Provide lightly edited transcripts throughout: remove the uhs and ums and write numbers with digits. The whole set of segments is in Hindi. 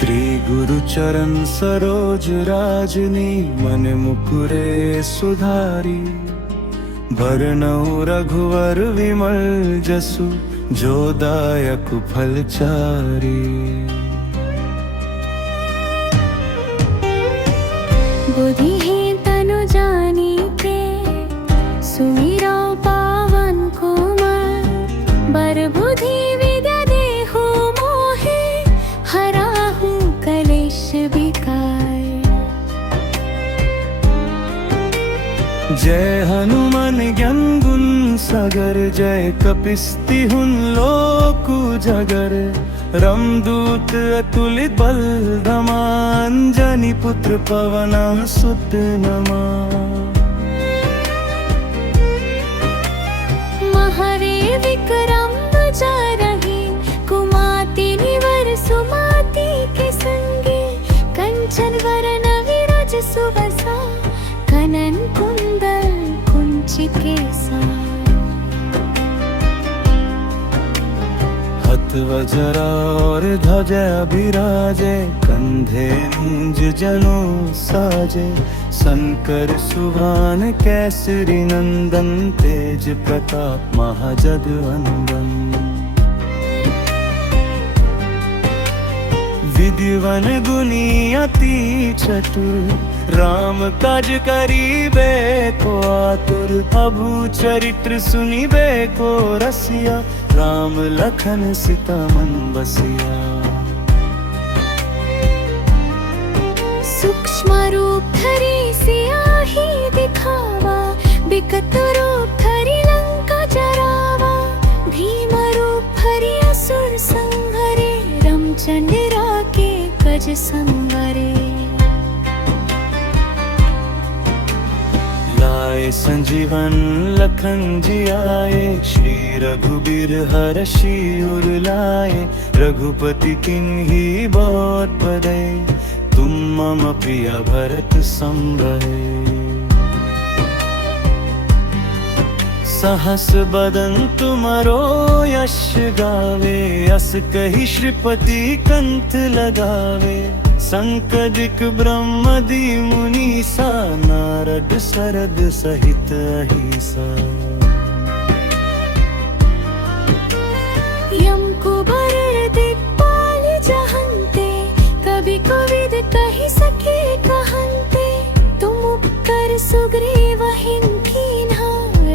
श्री गुरु चरण सरोज राजनी मन मुकुरे सुधारी। बरनउँ रघुवर विमल जसु जो दायक फलचारी। बुद्धिहीन तनु जानिके सुमिरौ पावन कुमार। बर बुद्धि विद्या देहु मोहे हराहु कलेश विकार। जय हनुमान ज्ञान गुण सागर जय कपिस्ति हुन लोक उजागर। रामदूत अतुलित बल धमांजनी पुत्र पवन सुत नमा। महावीर विक्रम बजारहि कुमाति निवर सुमति के संगे। कंचन वरन विराज सुबसा कनन कुंडल कुंचित केसा। हाथ वज्रा और ध्वजा विराजे कंधे मुंज जनेऊ साजे। शंकर सुभान केसरी नंदन तेज प्रताप महाजगवंदन। विद्वान गुणी अति चतुर राम काज करिबे को आतुर। अभु चरित्र सुनिबे को रसिया राम लखन सीता मन बसिया। सूक्ष्म रूप धरि सियाहि दिखावा। बिकट रूप धरि लंका जरावा। भीम रूप धरि असुर संहारे। रामचंद्र राके कज संवरे। लाए संजीवन लखन जियाए। श्री रघुबीर हरषि उर लाए। रघुपति किन्ही बहुत बड़े तुम मम प्रिय भरत संभये। सहस बदन तुमरो यश गावे। अस कहि श्रीपति कंठ लगावे। संकदिक ब्रह्मदि मुनीसा नारद सरद सहित अहिसा। यम कुबर दिक्पाल जहन्ते। कवि कोविद कहि सके कहन्ते। तुम उपकर सुग्रीवहि कीन्हा।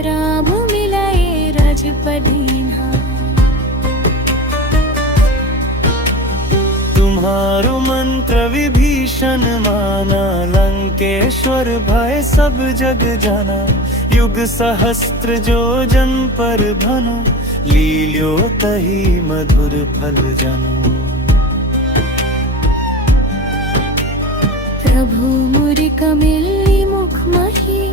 राम मिलाए राजपद दीन्हा। तुम्हारो मंत्र विभीषण माना। लंकेश्वर भय सब जग जाना। युग सहस्त्र जो जन पर भानु। लील्यो तहि मधुर फल जानु। प्रभु मुरि कमिल्ली मुख मही।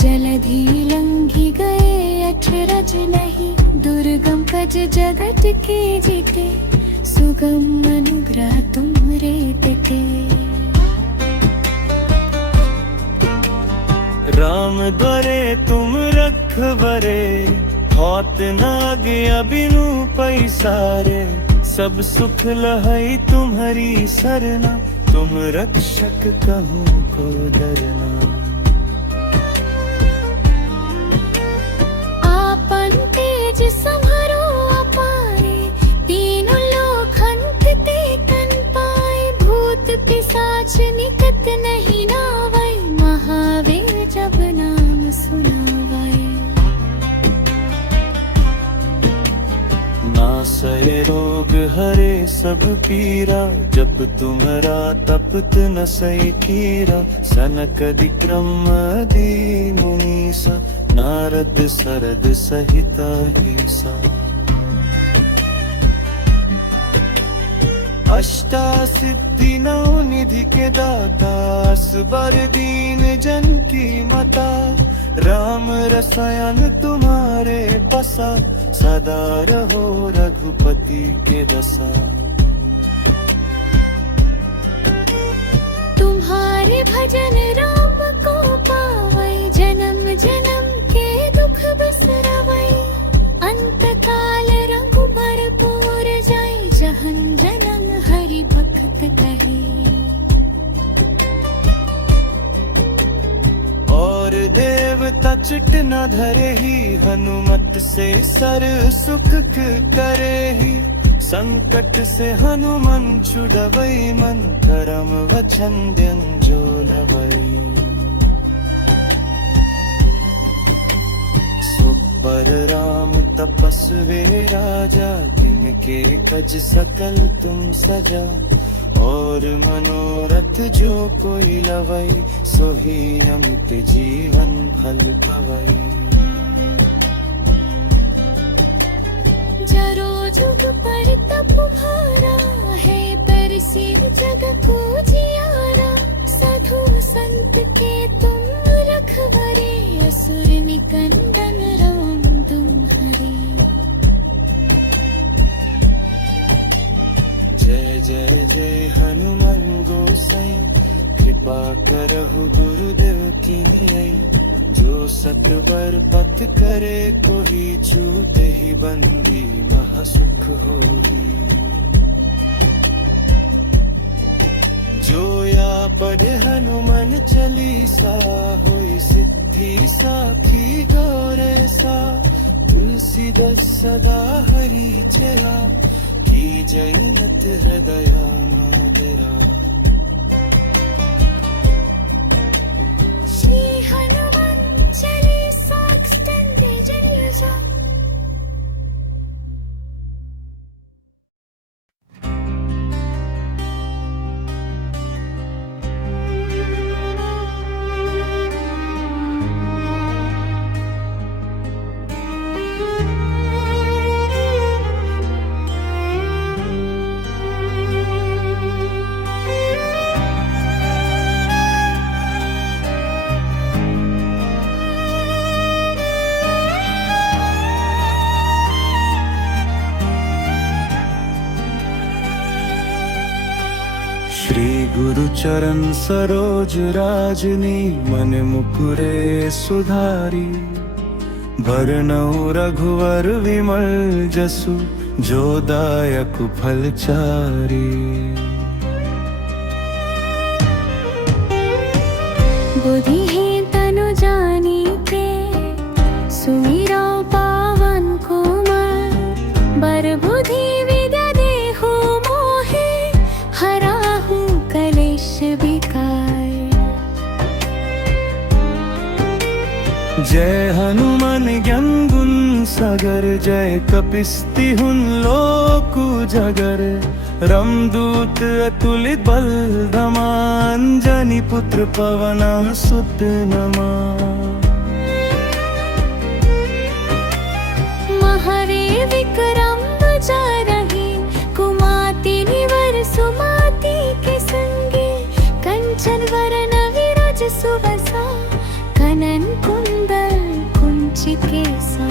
जलधि लंघि गए अचरज नहीं। दुर्गम कज जगत के जेते। सुगम अनुग्रह तुम्हरे तेते। राम द्वारे तुम रखबरे। होत न आज्ञा बिनु पैसारे। सब सुख लहै तुम्हारी सरना। तुम रक्षक कहूँ को डरना। आपन तेज सम्हरो अपारे। तीनों लोक हंत ते तन पाए। भूत पिशाच निकट नहीं नावै। महावीर जब नाम सुनावै। नासै रोग हरे सब पीरा। जप तुमरा तपत न सै कीरा। सनकदि ब्रह्मदि मुनीसा। नारद सरद सहित अहिसा। अष्टासिद्धि नौ निधि के दाता। असबर दीन जन की माता। राम रसायन तुम्हारे पसा। सदा रहो रघुपति के दसा। तुम्हारे भजन राम को पावै। जन्म जन्म के दुख बिसरवै। अंत काल रघुबर पुर जाय। जहन जनम हरि भक्त बात कही। और देवता चिट न धरे ही, हनुमत से सर सुख करे ही। संकट से हनुमान छुड़वई, मन करम वचन व्यंजो लवई। पर राम तपस्वी राजा, तिनके कज सकल तुम सजा। और मनोरथ जो कोई लवई, सोही अमित जीवन फल पवई। जरो जुग पर तप भारा है, पर सिर जग को जियारा। साधु संत के तुम रखवारे, असुर निकंदन राम तुम्हारे। जय जय जय हनुमान गोसाई, कृपा करहु गुरुदेव की। जो सतवर पथ करे, कोई छूते ही बंदी महासुख होई। जो या पढ़े हनुमान चालीसा, होई सिद्धि साखी गौरे सा। तुलसीदास सदा हरि चेरा, की जयनत हृदय मादेरा। श्री हनुमान चालीसा extended जय। श्री गुरु चरण सरोज राजनी, मन मुकुरे सुधारी। भरनऊ रघुवर विमल जसु, जो दायक फलचारी। बुद्धिहीन तनु जानिके, सुमिरौ पावन कुमार। बर बुद्धि विद्या देहु मोहे, हराहु कलेश विकार। जय हनुमान ज्ञान गुण सागर, जय कपिस्ति हुन लोकु जगर। रमदूत अतुलित बल धमान, अंजनी पुत्र पवन सुत नमा। महारे विक्रम बजारहि, कुमाति निवर सुमाति के संगे। कंचन वरन विराज सुबसा, कनन कुंडल कुंचित केसा।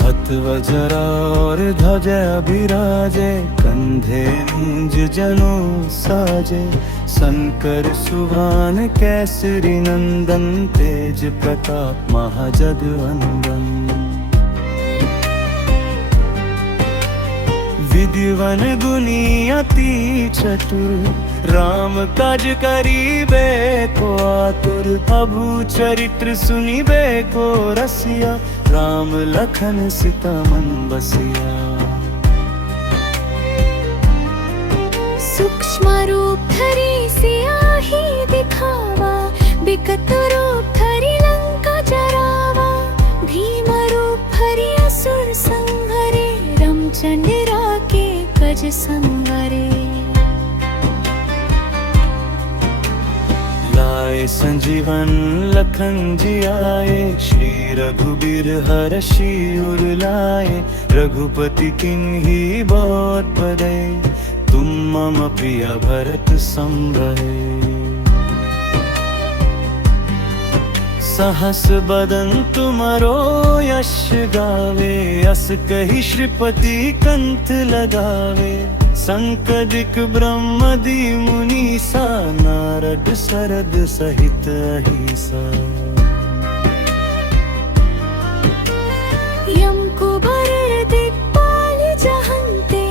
हत वज्रा और ध्वजा विराजे, कंधे मुंज जनो साजे। शंकर सुभान केसरी नंदन, तेज प्रताप महाजगवंदन। विद्वान गुणी अति चतुर, राम काज करीबे को आतुर। अभु चरित्र सुनिबे को रसिया, राम लखन सीता मन बसिया। सूक्ष्म रूप धरि सियाहि दिखावा, बिकट रूप धरि लंका जरावा। भीम रूप धरि असुर संहारे, रामचंद्र के कज संवारे। लाए संजीवन लखन जी आए, श्री रघुबीर हरषि उर लाए। रघुपति किन्ही बहुत बड़े, तुम मम प्रिय भरत सम रहे। सहस बदन तुमरो यश गावे, अस कहि श्रीपति कंठ लगावे। संकदिक ब्रह्मदि मुनीसा, नारद सरद सहित अहिसा। यम कुबर दिक्पाल जहन्ते,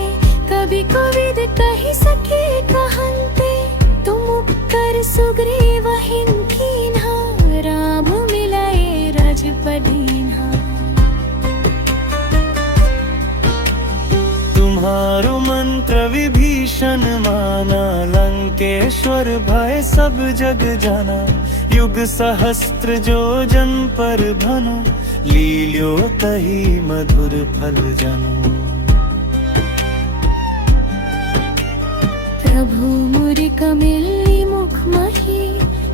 तुम्हारो मंत्र विभीषण माना, लंकेश्वर भय सब जग जाना। युग सहस्त्र जो जन पर भनो, लील्यो तही मधुर फल जनो। प्रभु मुरि कमिल्ली मुख मही,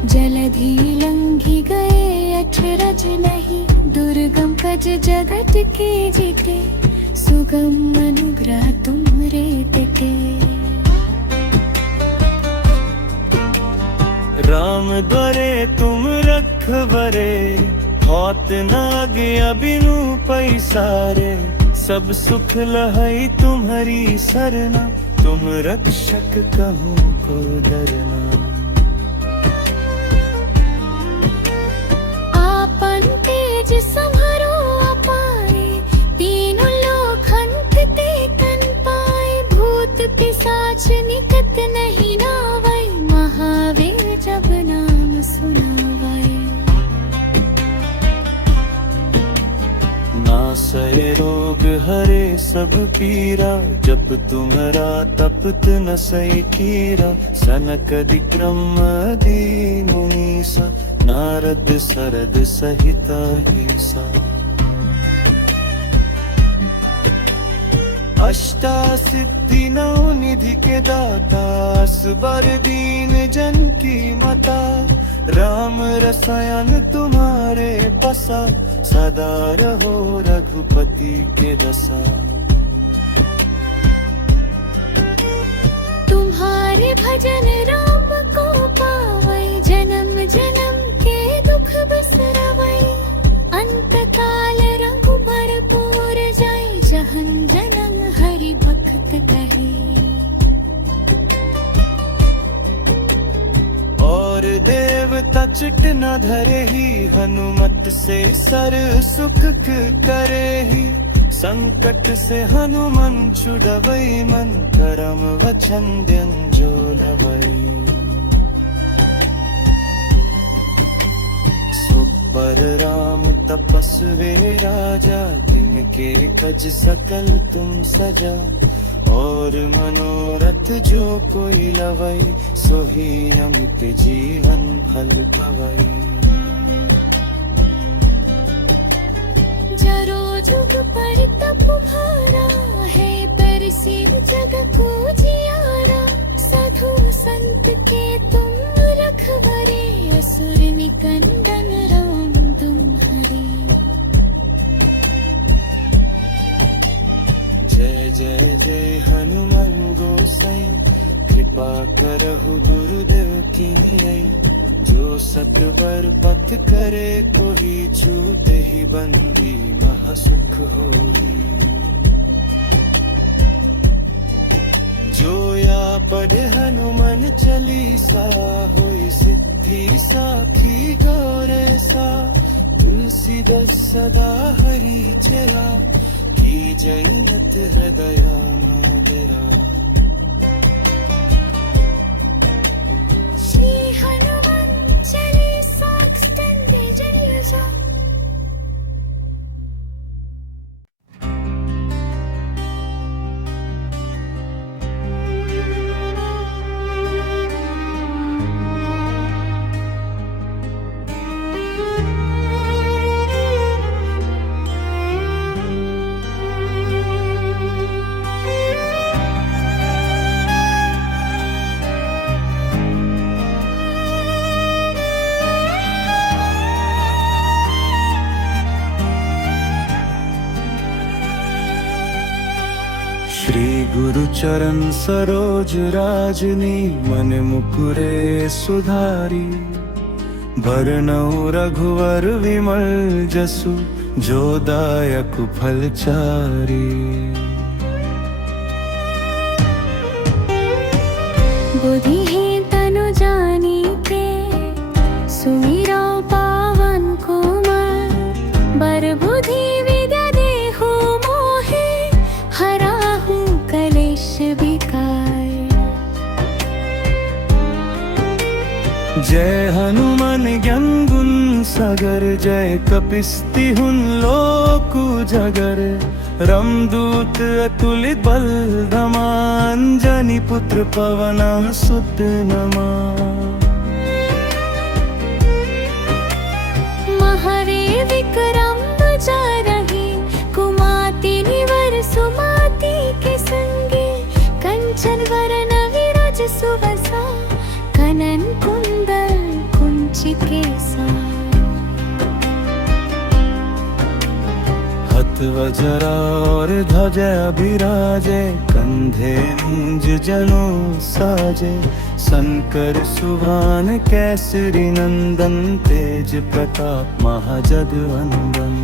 जलधि लंघि गए अचरज नहीं। दुर्गम कज जगत के जिते, सुगम अनुग्रह तुमरे दिते। राम द्वारे तुम रखवरे, होत नाग अबिनु पैसारे। सब सुख लहई तुम्हारी सरना, तुम रक्षक कहूँ को डरना। आपन तेज समरो अपाए, तीनों लोक हंत ते तन पाए। भूत पिशाच निकट नहीं नावै, महावीर जब नाम सुनावै। नासै रोग हरे सब पीरा, जब तुम्हारा तपत न सही कीरा। सनकदि ब्रह्मदि मुनीसा, नारद सरद सहित ईसा। अष्टा सिद्धि नौ निधि के दाता, असबर दीन जन की मता। राम रसायन तुम्हारे पसा, सदा रहो रघुपति के दशा। तुम्हारे भजन राम को पावै, जन्म जन्म के दुख बिसरवै। अंत काल रघुबर पुर जाय, जहन जनम हरि भक्त कही। और देवता चिट न धरे ही, हनुमत से सर सुख करे ही। संकट से हनुमान छुड़वई, मन करम वचन जो लवई। पर राम तपस्वी राजा, तिनके कज सकल तुम सजा। और मनोरथ जो कोई लवई, सोही अमित जीवन फल पावई। जरो जुग पर तप भारा है, पर सिर जग को जियारा। साधु संत के तुम रखवरे, असुर निकंदन राम तुम्हारे। जय जय जय हनुमान गोसाई, कृपा करहु गुरुदेव की नई। जो सतबर पथ करे, कोई छूटे ही बंदी महासुख होगी। जो या पढ़े हनुमान चालीसा, होई सिद्धि साखी गौरे सा। तुलसीदास सदा हरि चेरा, की जयनत हृदय मादेरा। श्री हनुमान चालीसा एक्सटेंडेड जय। श्री गुरु चरण सरोज राजनी, मन मुकुरे सुधारी। बरनउँ रघुवर विमल जसु, जो दायक फल चारी। बुद्धिहीन तनु जानिके, सुमिरौ पावन कुमार। बर बुद्धि विद्या देहु मोहे, हराहु कलेश विकार। जय हनुमान ज्ञान गुण सागर, जय कपिस्ति हुन लोक उजागर। रमदूत अतुलित बल धमांजनी पुत्र पवना सुत नमा। महावीर विक्रम जा रहे कुमाती निवर सुमाती के संगे कंचन वरण विराज सुवसा कनन कुंडल कुंचित केसा। हथ वज्रा और ध्वजा विराजे कंधे मुंज जनो साजे। शंकर सुभान केसरी नंदन तेज प्रताप महाजगवंदन।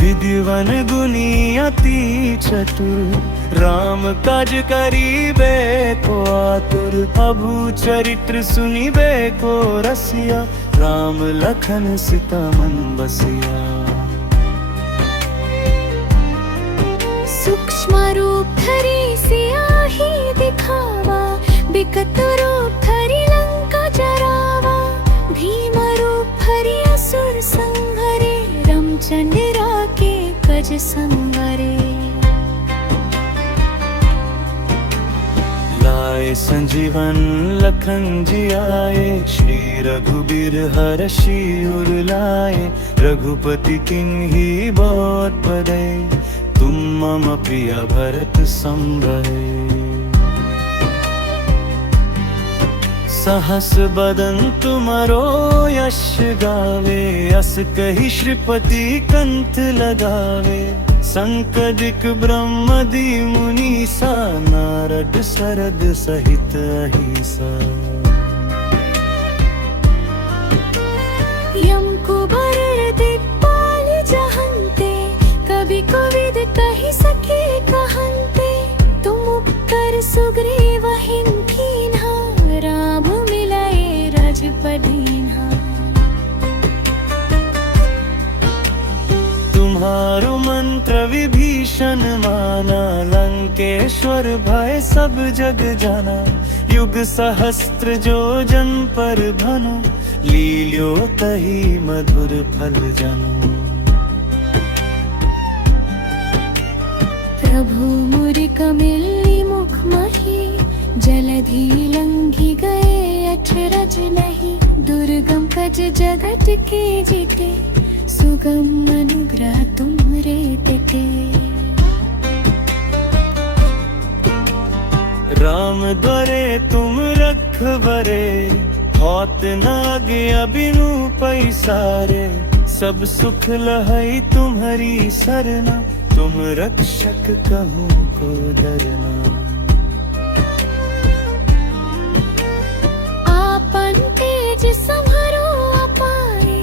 विधिवन गुनी अति चतुर राम काज करीबे को आतुर। अभु चरित्र सुनिबे को रसिया राम लखन सीता मन बसिया। सूक्ष्म रूप धरि सियाही दिखावा बिकट रूप धरि लंका जरावा। भीम रूप धरि असुर संहरे रामचंद्र राके कज संवरे। लाए संजीवन लखन जी आए श्री रघुबीर हर्षि उर लाए। रघुपति किन्ही बहुत बड़े तुम मम प्रिय भरत सम रहे। सहस बदन तुमरो यश गावे अस कही श्रीपति कंठ लगावे। संकदिक ब्रह्मदि मुनीसा नारद सरद सहित अहिसा। यम कुबर दिक्पाल जहन्ते कवि कोविद कहि सके कहन्ते। तुम उपकर सुग्रीव हिंदीन्हा राम मिलाए रजपदीन्हा। तुम्हारो मंत्र विभीषण माना लंकेश्वर भय सब जग जाना। युग सहस्त्र जो जन पर भनो लील्यो तही मधुर फल जनो। प्रभु मुरि कमिल्ली मुख मही जलधि लंघि गए अठरज नहीं। दुर्गम कज जगत के जीते सुगम अनुग्रह तुम्हरे तेते। राम द्वारे तुम रखबरे होत नागे अबिनु पैसारे। सब सुख लहई तुम्हारी सरना तुम रक्षक कहूँ को डरना। आपन तेज समरो अपारे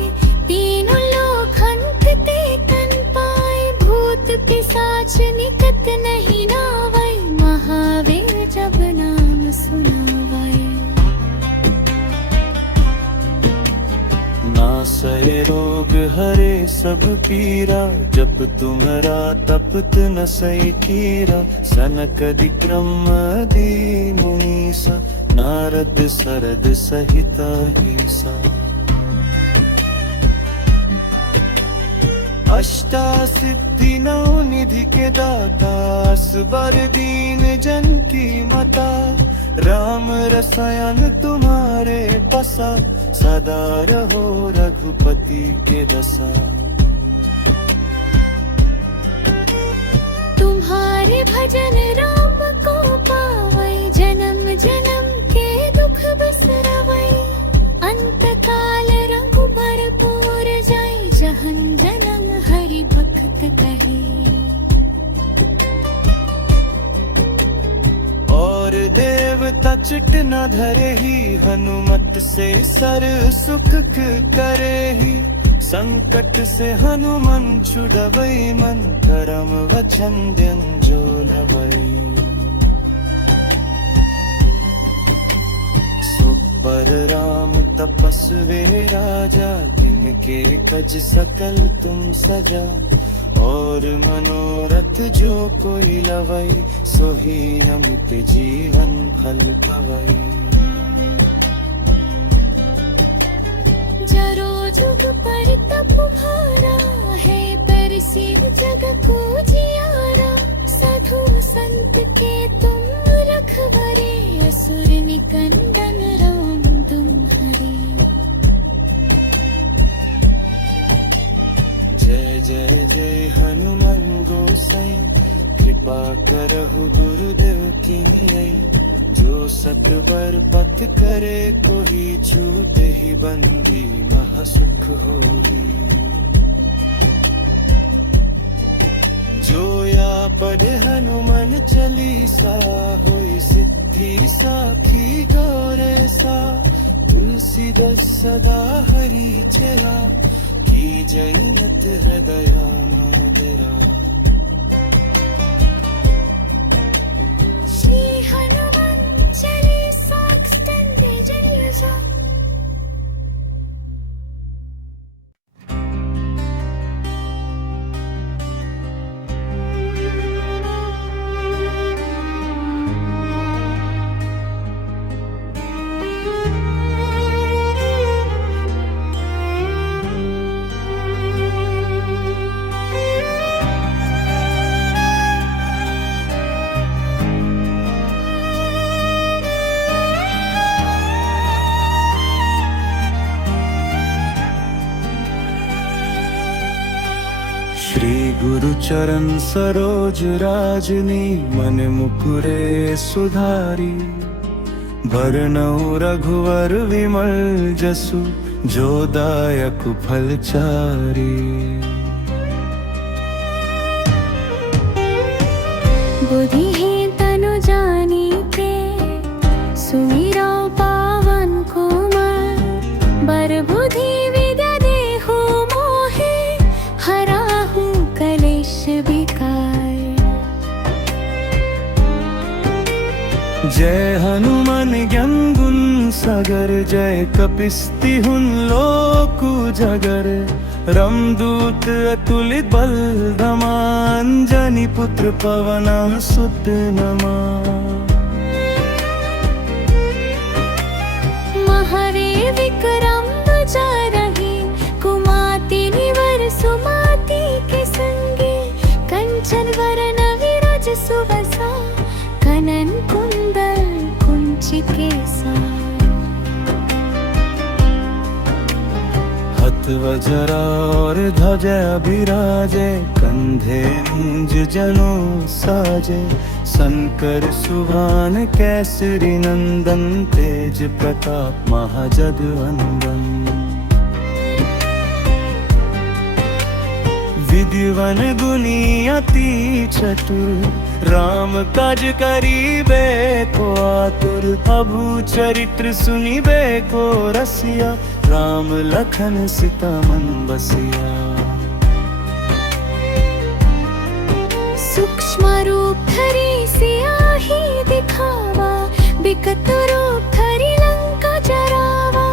तीनों लोक हंतते तन पाए। भूत पिशाच निकट नहीं नावै महावीर जब नाम सुनावै। नासै रोग हरे सब पीरा जप तुम्हारा तपत न सै कीरा। सनकदि ब्रह्मदि मुनीसा नारद सरद सहित अहिसा। अष्टा सिद्धि नौ निधि के दाता असबर दीन जन की मता। राम रसायन तुम्हारे पसा सदा रहो रघुपति के दशा। तुम्हारे भजन राम को पावै जन्म जन्म के दुख बिसरवै। अंत काल रघुबर पुर जाय जहन जनम हरि भक्त कही। और देवता चिट न धरे ही हनुमत से सर सुख करे ही। संकट से हनुमान छुड़वई मन करम वचन जो लवई। पर राम तपस्वी राजा तिनके कज सकल तुम सजा। और मनोरथ जो कोई लवई सोही अमित जीवन फल पावई। जरूर जुग पर तप भारा है, पर सिर जग को जियारा। साधु संत के तुम रखवारे, असुर निकंदन राम तुम्हारे। जय जय जय हनुमान गोसाई, कृपा करहु गुरुदेव की नई। जो सतवर पथ करे, कोई छूटे ही बंदी महासुख होगी। जो या पढ़े हनुमान चालीसा, होई सिद्धि साखी गौरे सा। तुलसीदास सदा हरि चेरा, की जयनत हृदय मदिरा। Shri Hanuman Chalisa extended edition। श्री गुरु चरण सरोज राजनी, मन मुकुरे सुधारी। भरनऊ रघुवर विमल जसु, जो दायक फलचारी। बुद्धिहीन तनु जानिके, सुमिरौ पावन कुमार। बर बुद्धि विद्या देहु मोहे, हराहु कलेश विकार। जय हनुमान ज्ञान गुण सागर, जय कपिस्ति हुन लोक उजागर। रामदूत अतुलित बल धमान, जनि पुत्र पवन सुत नमः। महावीर विक्रम बजारहि, कुमाति निवर सुमति के संगे। कंचन वरन विराज सुबसा, कनन कुंडल कुंचित केसा। हाथ वज्रा और ध्वजा विराजे, कंधे मुंज जनो साजे। शंकर सुभान केसरी नंदन, तेज प्रताप महाजगवंदन। विद्वान गुणी अति चतुर, राम काज करिबे को आतुर। अभु चरित्र सुनिबे को रसिया, राम लखन सीता मन बसिया। सूक्ष्म रूप धरि सियाहि दिखावा, बिकट रूप धरि लंका जरावा।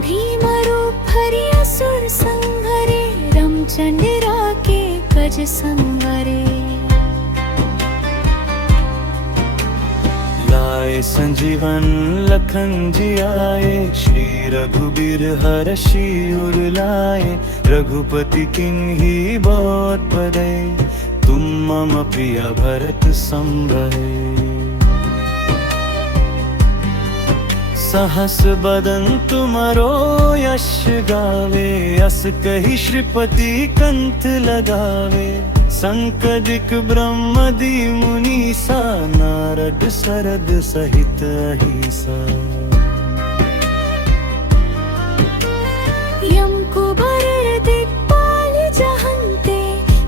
भीम रूप धरि असुर संहारे, रामचंद्र राके कज संवरे। लाए संजीवन लखन जी आए, श्री रघुबीर हरषि उर लाए। रघुपति किन्ही बहुत बड़े, तुम मम प्रिय भरत सम भाई। सहस बदन तुमरो यश गावे, अस कहि श्रीपति कंठ लगावे। संकदिक ब्रह्मदि मुनीसा, नारद सरद सहित अहिसा। यम कुबर दिक्पाल जहन्ते,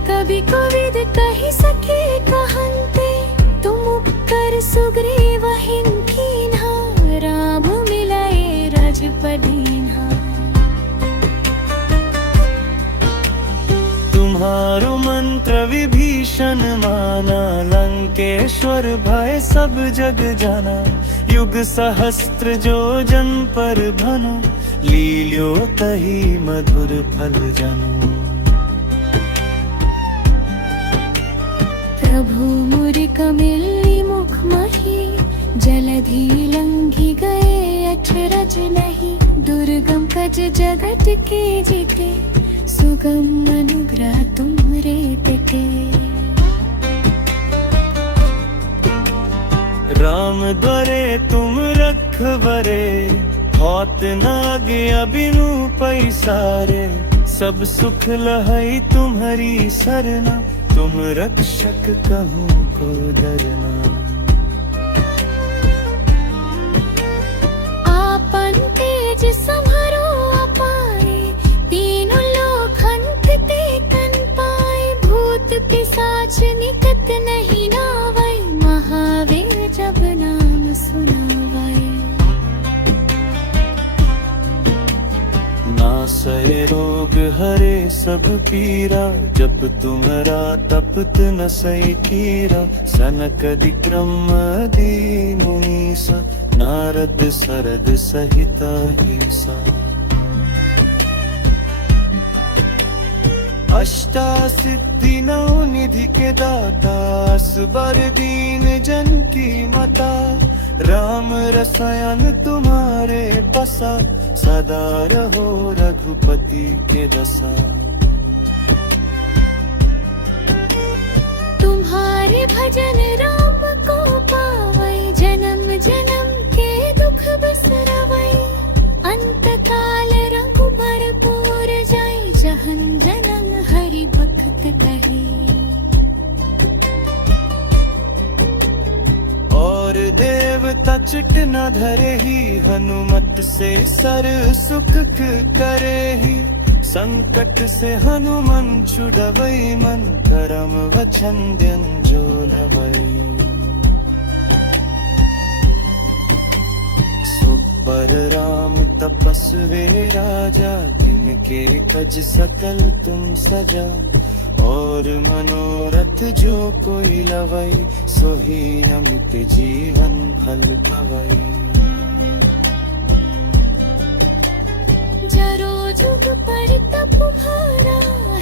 कवि कोविद कहि सके कहन्ते। तुम उपकर सुग्रीव कीन्हा, राम मिलाए राजपदीन्हा। तुम्हारो मंत्र विभीषण माना, लंकेश्वर भय सब जग जाना। युग सहस्त्र जो जन पर भनो, लील्यो तहि मधुर फल जनो। प्रभु मुरि कमिल्ली मुख मही, जलधि लंघि गए अचरज नहीं, दुर्गम कज जगत के जिते, सुगम अनुग्रह तुमरे दिते। राम द्वारे तुम रखवरे, होत नागे अबिनु पैसारे, सब सुख लहई तुम्हारी सरना, तुम रक्षक कहूँ को डरना। आपन तेज सम्हरो अपाए, तीनों लोक हंत ते कन पाए, भूत पिशाच निकट नहीं नावै, महावीर जब नाम सुनावै। नासै रोग हरे सब पीरा, जब तुम्हारा तपत न सै कीरा, सनकदि ब्रह्मदि मुनीसा, नारद सरद सहित अहिंसा। अष्टा सिद्धि नौ निधि के दाता, असबर दीन जन की मता, राम रसायन तुम्हारे पसा, सदा रहो रघुपति के दशा। तुम्हारे भजन राम को पावै, जन्म जन्म के दुख बिसरवै, अंत काल रघुबर पुर जाय, जहन जनन हरि भक्त कही। और देवता चिट न धरे ही, हनुमत से सर सुख करे ही, संकट से हनुमान छुड़वई, मन करम वचन जो लवई। सुपर राम तपस्वी राजा, तिनके कज सकल तुम सजा, और मनोरथ जो कोई लवई, सोही अमित जीवन फल पवई। जरो जुग पर तप भारा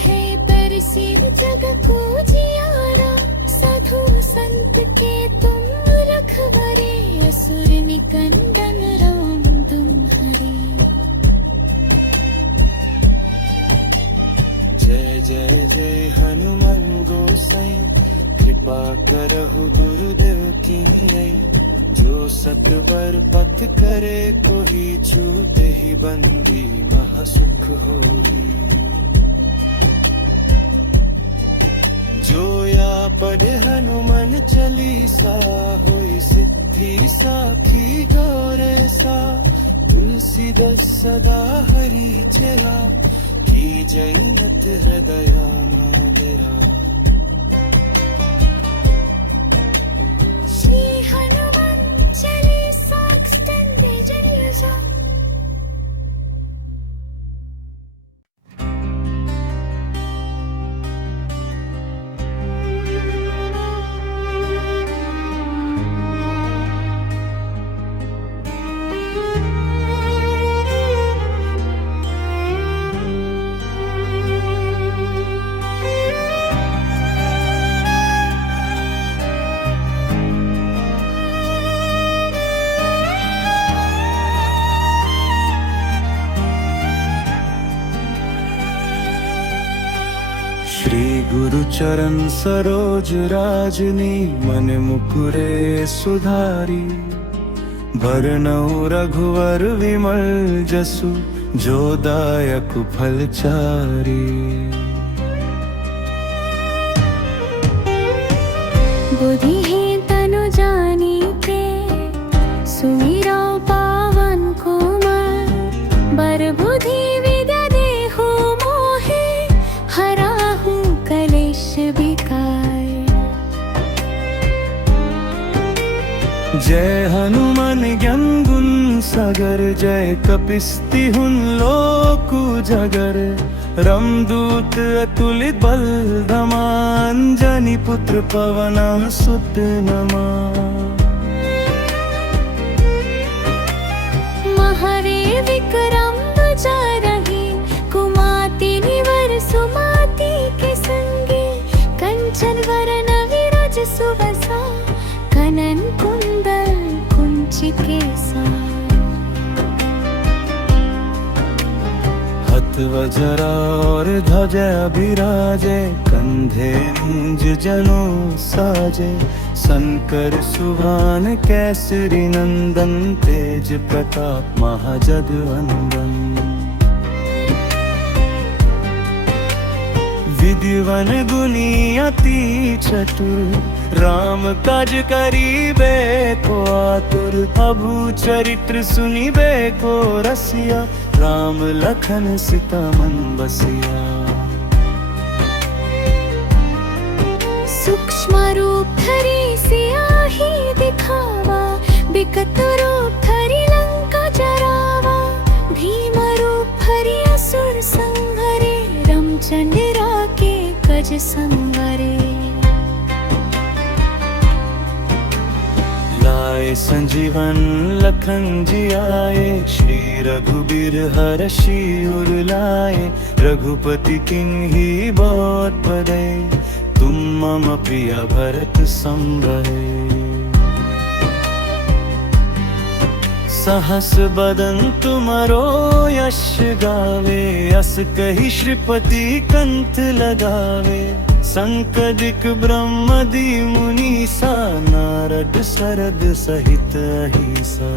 है, पर सिर जग को जियारा, साधु संत के तुम रखवरे, असुर निकंदन राम तुम्हारे। जय जय जय हनुमान गोसाई, कृपा करहु गुरुदेव की नई, जो सतवर पथ करे कोई, छूते ही बंदी महासुख होई। जो या पढ़े हनुमान चालीसा, होई सिद्धि साखी गौरे सा, तुलसीदास सदा हरि चेरा, की जैनत हृदय मादेरा। Shri Hanuman Chalisa extended generation। श्री गुरु चरण सरोज राजनी, मन मुकुरे सुधारी, भरनऊ रघुवर विमल जसु, जो दायक फल चारी। बुद्धिहीन तनु जानिके, सुमिरौ पावन कुमार, बर बुद्धि विद्या देहु मोहे, हराहु कलेश विकार। जय हनुमान ज्ञान गुण सागर, जय कपिस्ति हुन लोक उजागर, रमदूत अतुलित बल धमान, जनि पुत्र पवन सुत नमा। महावीर विक्रम बजारहि, कुमाति निवर सुमति के संगे, कंचन वरन विराज सुबसा, कनन कुंडल कुंचित केसा। हाथ वज्रा और ध्वजा विराजे, कंधे मुंज जनो साजे। शंकर सुभान केसरी नंदन, तेज प्रताप महाजगवंदन। विधिवन गुनी अति चतुर, राम काज करीबे को आतुर। अभु चरित्र सुनिबे को रसिया, राम लखन सीता मन बसिया। सूक्ष्म रूप धरि सियाही दिखावा, बिकट रूप धरि लंका जरावा। भीम रूप धरि असुर संहरे, रामचंद्र राके गज संवरे। लाए संजीवन लखन जी आए, श्री रघुबीर हरषि उर लाए। रघुपति किन्ही बहुत बड़े, तुम मम प्रिय भरत संभरे। सहस बदन तुमरो यश गावे, अस कहि श्रीपति कंठ लगावे। संकदिक ब्रह्मदि मुनीसा, नारद सरद सहित अहिसा।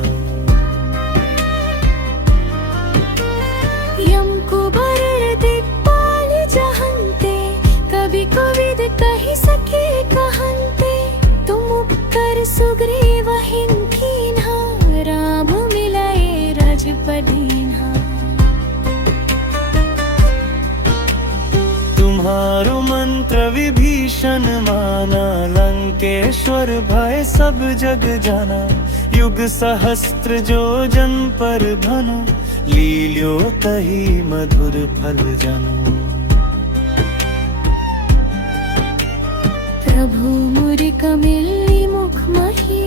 यम कुबर दिक्पाल जहन्ते, कवि कोविद कहि सके कहन्ते। तुम उपकर सुग्रीव कीन्हा, राम मिलाए राजपदीन्हा। तुम्हारो मंत्र विभीषण माना, लंकेश्वर भय सब जग जाना। युग सहस्त्र जो जन पर भनु, लील्यो तहि मधुर फल जनु। प्रभु मुरि कमिल्ली मुख मही,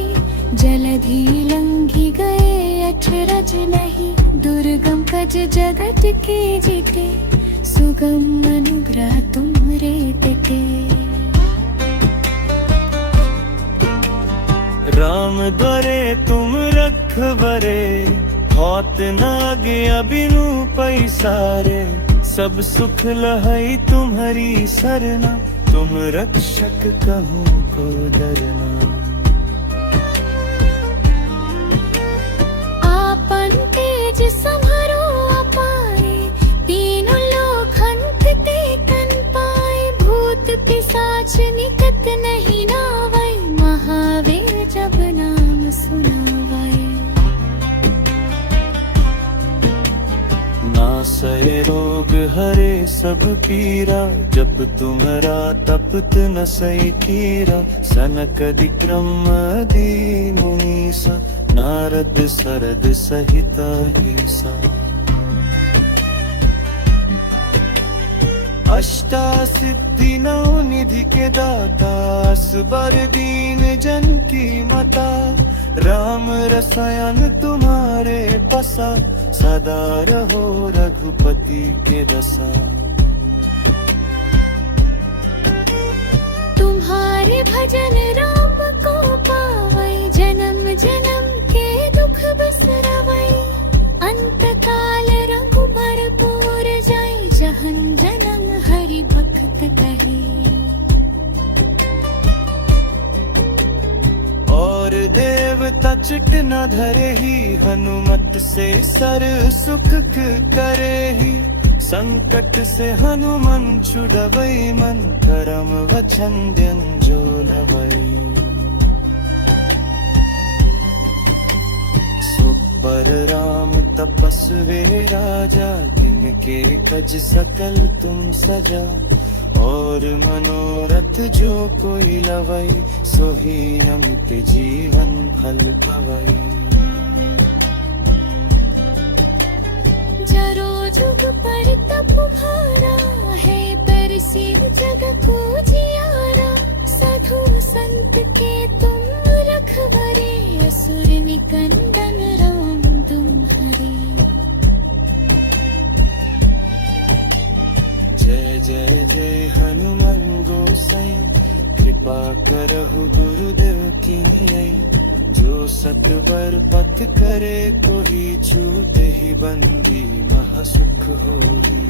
जलधि लंघि गए अचरज नहीं। दुर्गम कज जगत के जेते, सुगम अनुग्रह तुम्हरे तेते। राम द्वारे तुम रखवरे, होत न आज्ञा बिनु पैसारे। सब सुख लहै तुम्हारी सरना, तुम रक्षक कहूँ को डरना। आपन तेज समरो अपाए, तीनों लोक हंत टेकन पाए। भूत पिशाच निकट नहीं नावै, महावीर जब नाम सुनावै। नासै रोग हरे सब पीरा, जप तुम्हरा तपत न सै कीरा। सनकदि ब्रह्मदि मुनीसा, नारद सरद सहित अहिसा। अष्टा सिद्धि नौ निधि के दाता, असबर दीन जन की माता। राम रसायन तुम्हारे पसा, सदा रहो रघुपति के रसा। तुम्हारे भजन राम को पावै, जन्म जन्म के दुख बिसरवै। अंत काल रघुबर पुर जाई, जहन जनम हरि भक्त कही। और देवता चिट न धरे ही, हनुमत से सर सुख करे ही। संकट से हनुमान छुड़वई, मन करम वचन जो लवई। पर राम तपस्वी राजा, तिनके कज सकल तुम सजा। और मनोरथ जो कोई लवई, सोही अमित जीवन फल पवई। जरो जुग पर तप भारा है, पर सिर जग को जियारा। साधु संत के तुम रखवरे, असुर निकंदन राम तुम्हारे। जय जय जय हनुमान गोसाई, कृपा करहु गुरुदेव की जो सतवर पथ करे कोई छूते ही बंदी महासुख होई।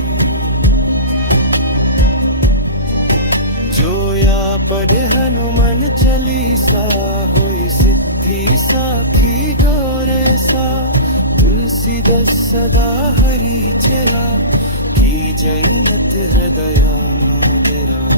जो या पढ़े हनुमान चालीसा होई सिद्धि साखी गौरे सा। तुलसीदास सदा हरि चेरा की जयनत हृदय मादेरा।